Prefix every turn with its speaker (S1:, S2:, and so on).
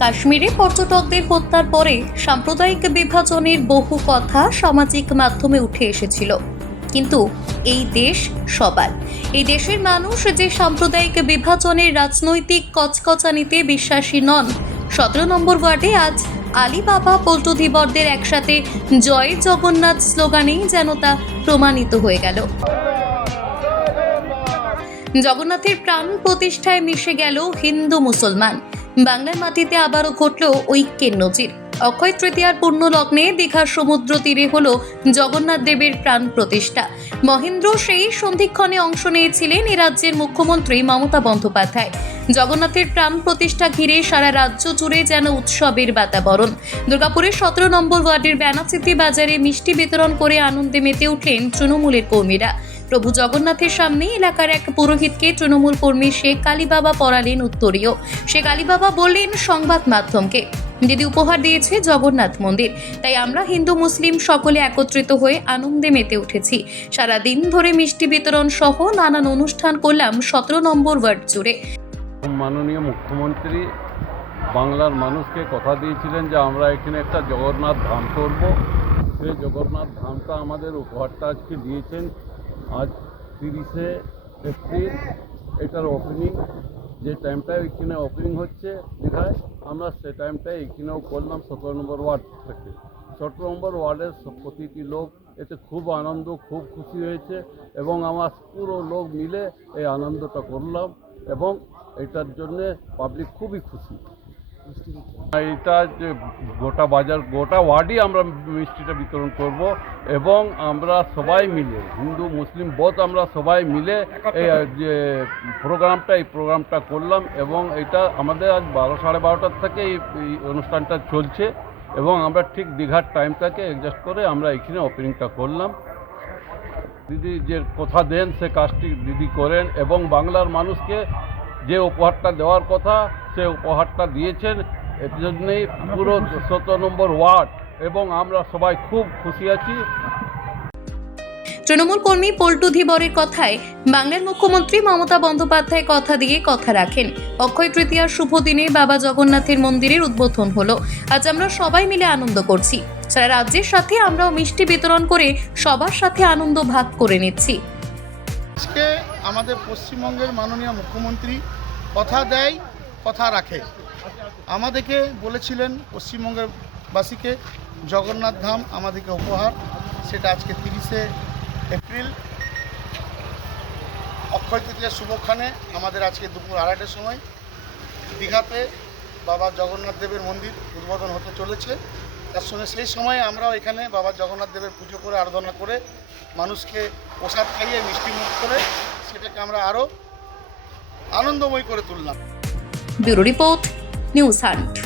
S1: কাশ্মীরে পর্যটকদের হত্যার পরে সাম্প্রদায়িক বিভাজনের বহু কথা সামাজিক মাধ্যমে উঠে এসেছিল। কিন্তু এই দেশ সবার এই দেশের মানুষ যে সাম্প্রদায়িক বিভাজনের রাজনৈতিক কচকচানিতে বিশ্বাসী নন, সতেরো নম্বর ওয়ার্ডে আজ আলিবাবা পল্টু ধীবরদের একসাথে জয় জগন্নাথ স্লোগানেই যেন তা প্রমাণিত হয়ে গেল। জগন্নাথের প্রাণ প্রতিষ্ঠায় মিশে গেল হিন্দু মুসলমান। বাংলার মাটিতে আবারও ঘটল ঐক্যের নজির। অক্ষয় তৃতীয়ার পূর্ণ লগ্নে দীঘার সমুদ্র তীরে হল জগন্নাথ দেবের প্রাণ প্রতিষ্ঠা। মহেন্দ্র সেই সন্ধিক্ষণে অংশ নিয়েছিলেন এ রাজ্যের মুখ্যমন্ত্রী মমতা বন্দ্যোপাধ্যায়। জগন্নাথের প্রাণ প্রতিষ্ঠা ঘিরে সারা রাজ্য জুড়ে যেন উৎসবের বাতাবরণ। দুর্গাপুরের সতেরো নম্বর ওয়ার্ডের ব্যানাচিতি বাজারে মিষ্টি বিতরণ করে আনন্দে মেতে উঠলেন তৃণমূলের কর্মীরা। প্রভু জগন্নাথের সামনে এলাকার এক পুরোহিতকে তৃণমূল কর্মী শেখ কালীবাবা পড়ালেন উত্তরীয়। শেখ আলীবাবা বললেন, সংবাদ মাধ্যমকে। দিদি উপহার দিয়েছে জগন্নাথ মন্দির। তাই আমরা হিন্দু, মুসলিম সকলে একত্রিত হয়ে আনন্দে মেতে উঠেছি। সারা দিন ধরে মিষ্টি বিতরণ সহ নানান অনুষ্ঠান করলাম সতেরো নম্বর ওয়ার্ড জুড়ে।
S2: মাননীয় মুখ্যমন্ত্রী, বাংলার মানুষকে কথা দিয়েছিলেন যে আমরা এখানে একটা জগন্নাথ ধাম করব। সেই জগন্নাথ ধামটা আমাদের উপহারটা আজকে দিয়েছেন। তিরিশে এপ্রিল এটার ওপেনিং যে টাইমটায় এখানে ওপেনিং হচ্ছে, দীঘায়, আমরা সে টাইমটায় এখানেও করলাম সতেরো নম্বর ওয়ার্ড থেকে। সতেরো নম্বর ওয়ার্ডের প্রতিটি লোক এতে খুব আনন্দ, খুব খুশি হয়েছে এবং আমার পুরো লোক মিলে এই আনন্দটা করলাম এবং এটার জন্যে পাবলিক খুবই খুশি। এটা যে গোটা বাজার গোটা ওয়ার্ডই আমরা মিষ্টিটা বিতরণ করব এবং আমরা সবাই মিলে হিন্দু মুসলিম বোধ আমরা সবাই মিলে এই যে প্রোগ্রামটা এই প্রোগ্রামটা করলাম এবং এটা আমাদের আজ বারো সাড়ে বারোটার থেকে এই অনুষ্ঠানটা চলছে এবং আমরা ঠিক দীঘার টাইমটাকে অ্যাডজাস্ট করে আমরা এখানে ওপেনিংটা করলাম। দিদি যে কথা দেন সে কাজটি দিদি করেন এবং বাংলার মানুষকে যে উপহারটা দেওয়ার কথা সে উপহারটা দিয়েছেন এর জন্যেই পুরো সতেরো নম্বর ওয়ার্ড এবং আমরা সবাই খুব খুশি আছি।
S1: তৃণমূল কর্মী পল্টু ধীবরের কথায় বাংলার মুখ্যমন্ত্রী মমতা বন্দ্যোপাধ্যায় কথা দিয়ে কথা রাখেন। অক্ষয় তৃতীয়ার শুভ দিনে বাবা জগন্নাথের মন্দিরের উদ্বোধন হলো। আজ আমরা সবাই মিলে আনন্দ করছি। সারা রাজ্যের সাথে আমরাও মিষ্টি বিতরণ করে সবার সাথে আনন্দ ভাগ করে নিচ্ছি।
S3: আজকে আমাদের পশ্চিমবঙ্গের মাননীয় মুখ্যমন্ত্রী কথা দেয় কথা রাখে। আমাদেরকে বলেছিলেন পশ্চিমবঙ্গের বাসীকে, জগন্নাথ ধাম আমাদেরকে উপহার। সেটা আজকে তিরিশে এপ্রিল। অক্ষয় তৃতীয়ার শুভক্ষণে আমাদের আজকে দুপুর আড়াইটের সময় দীঘাতে বাবা জগন্নাথ দেবের মন্দির উদ্বোধন হতে চলেছে। তার সঙ্গে সেই সময় আমরাও এখানে বাবা জগন্নাথ দেবের পুজো করে, আরাধনা করে, মানুষকে প্রসাদ খাইয়ে মিষ্টিমুখ করে, সেটাকে আমরা আরও আনন্দময় করে তুললাম।
S1: Bureau report news Hunt